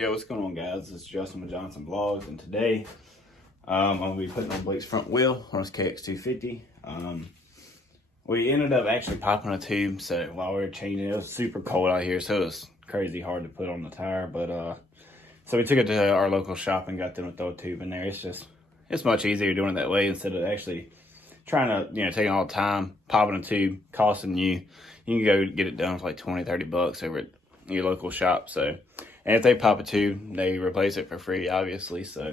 Yo, what's going on, guys? This is Justin with Johnson Vlogs, and today I'm going to be putting on Blake's front wheel on his KX250. We ended up actually popping a tube, so while we were changing it, was super cold out here, so it was crazy hard to put on the tire. But so we took it to our local shop and got them to throw a tube in there. It's much easier doing it that way instead of actually trying to, taking all the time, popping a tube, costing you. You can go get it done for like 20, 30 bucks over at your local shop. So, and if they pop a tube, they replace it for free, obviously. So,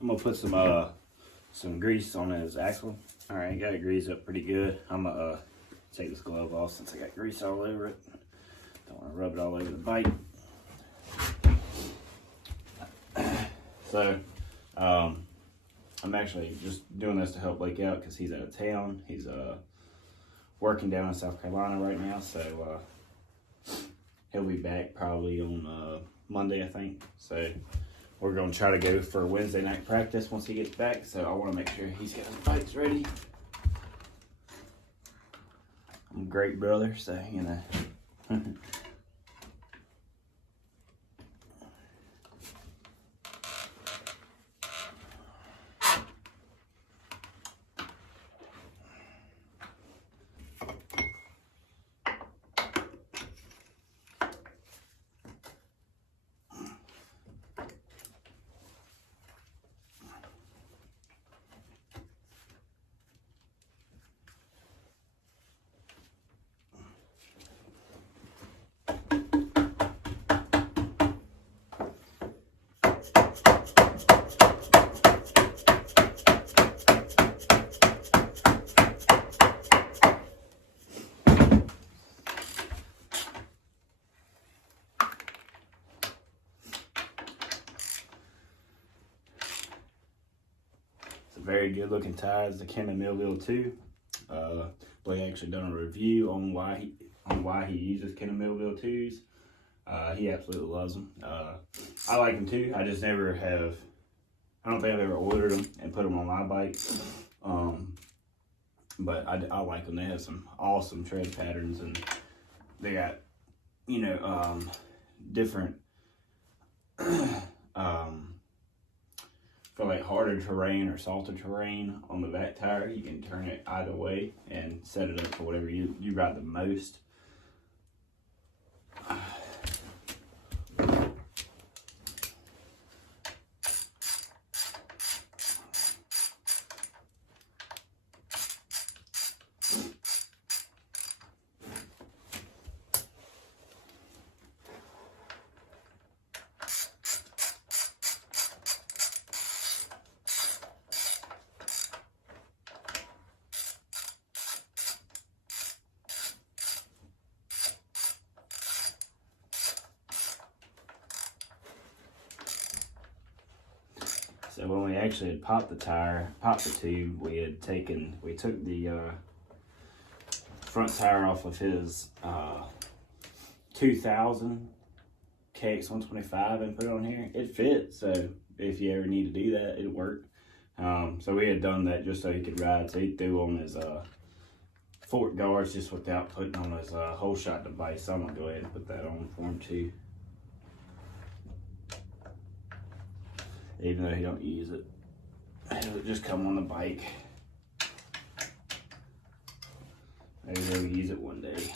I'm gonna put some grease on his axle. All right, got it greased up pretty good. I'm gonna take this glove off since I got grease all over it. Don't want to rub it all over the bike. So, I'm actually just doing this to help Blake out because he's out of town. He's working down in South Carolina right now, so he'll be back probably on Monday, I think. So we're going to try to go for Wednesday night practice once he gets back. So I want to make sure he's got his bikes ready. I'm a great brother, so very good looking tire. It's the Cannon Millville 2. Blake actually done a review on why he uses Cannon Millville 2s. He absolutely loves them. I like them too. I just never have. I don't think I've ever ordered them and put them on my bike. But I like them. They have some awesome tread patterns, and they got different. For like harder terrain or salter terrain on the back tire, you can turn it either way and set it up for whatever you ride the most. So when we actually had popped the tube, we took the front tire off of his 2000 KX125 and put it on here. It fits, so if you ever need to do that, it'll work. So we had done that just so he could ride. So he threw on his fork guards just without putting on his whole shot device. So I'm gonna go ahead and put that on for him too. Even though he don't use it, it'll just come on the bike. Maybe he'll use it one day.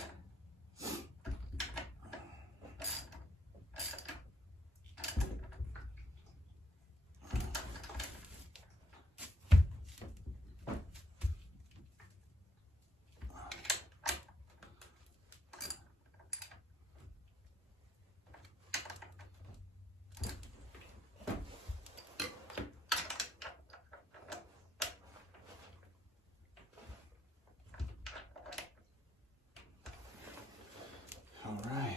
All right.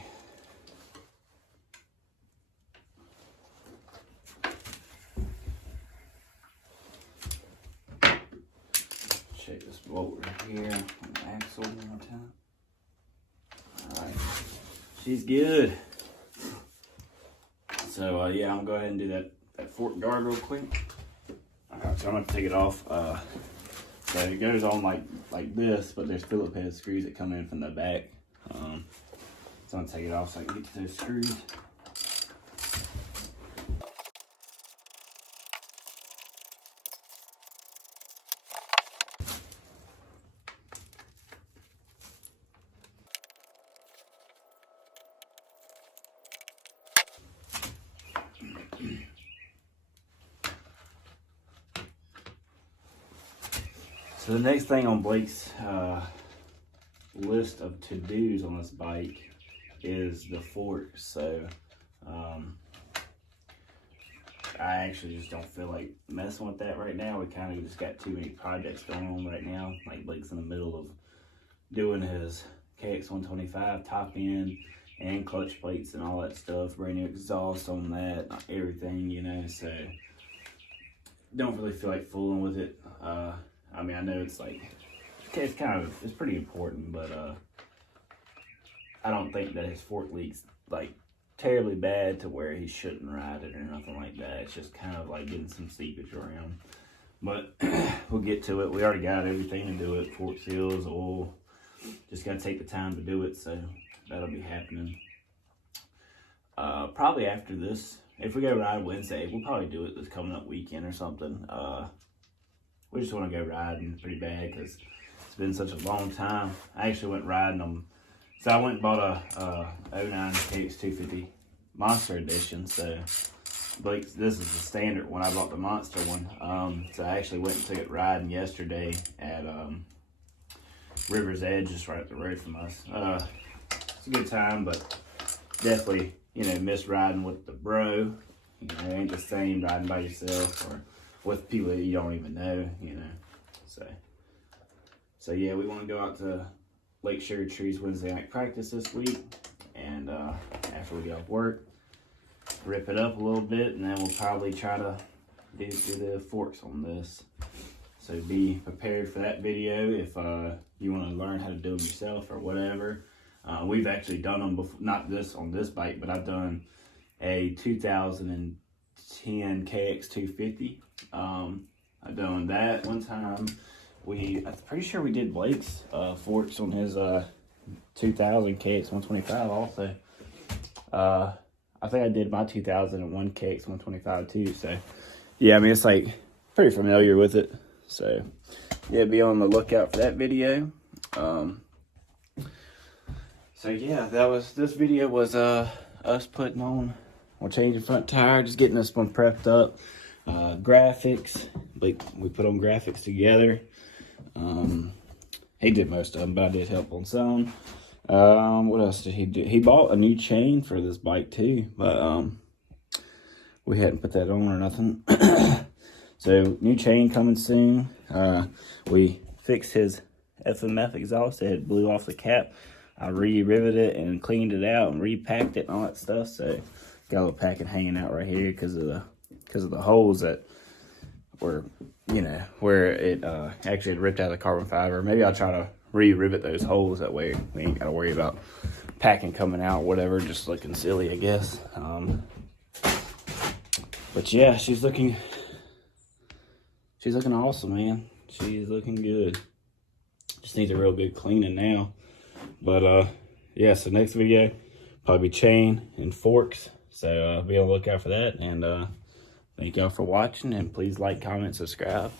Check this bolt right here on the axle one more time. All right. She's good. So yeah, I'm gonna go ahead and do that fork guard real quick. Alright, so I'm gonna take it off. So it goes on like this, but there's Phillips head screws that come in from the back. So I'm gonna take it off so I can get to those screws. So the next thing on Blake's list of to-dos on this bike is the fork. So I actually just don't feel like messing with that right now. We kind of just got too many projects going on right now. Like Blake's in the middle of doing his KX125 top end and clutch plates and all that stuff. Brand new exhaust on that, everything, you know. So don't really feel like fooling with it. I mean, I know it's like, it's pretty important, but I don't think that his fork leak's like terribly bad to where he shouldn't ride it or nothing like that. It's just kind of like getting some seepage around. But we'll get to it. We already got everything to do it. Fork seals, oil. Just got to take the time to do it, so that'll be happening. Probably after this, if we go ride Wednesday, we'll probably do it this coming up weekend or something. We just want to go riding pretty bad because it's been such a long time. I actually went riding them. So I went and bought a 09 KX250 Monster Edition. So like, this is the standard one. I bought the Monster one. So I actually went and took it riding yesterday at River's Edge, just right up the road from us. It's a good time, but definitely, you know, miss riding with the bro. You know, it ain't the same riding by yourself or with people that you don't even know, you know. So yeah, we want to go out to Lake Sugar Trees Wednesday night practice this week, and after we get off work, rip it up a little bit, and then we'll probably try to do the forks on this. So be prepared for that video if you want to learn how to do them yourself or whatever. We've actually done them before, not this on this bike, but I've done a 2010 KX250. I've done that one time. I'm pretty sure we did Blake's forks on his 2000 KX125 also. I think I did my 2001 KX125 too. So yeah, I mean, it's like pretty familiar with it. So yeah, be on the lookout for that video. So yeah, this video was us putting on, we're changing front tire, just getting this one prepped up. Graphics, we put on graphics together. He did most of them, but I did help on some. What else did he do? He bought a new chain for this bike too, but we hadn't put that on or nothing. So new chain coming soon. We fixed his FMF exhaust. It had blew off the cap. I re-riveted it and cleaned it out and repacked it and all that stuff. So got a little packet hanging out right here because of the holes that were, you know, where it actually ripped out of the carbon fiber. Maybe I'll try to re-rivet those holes, that way we ain't got to worry about packing coming out, whatever, just looking silly, I guess. But yeah, she's looking awesome, man. She's looking good. Just needs a real good cleaning now. But yeah, so next video probably chain and forks. So be on the lookout for that. And thank y'all for watching, and please like, comment, subscribe.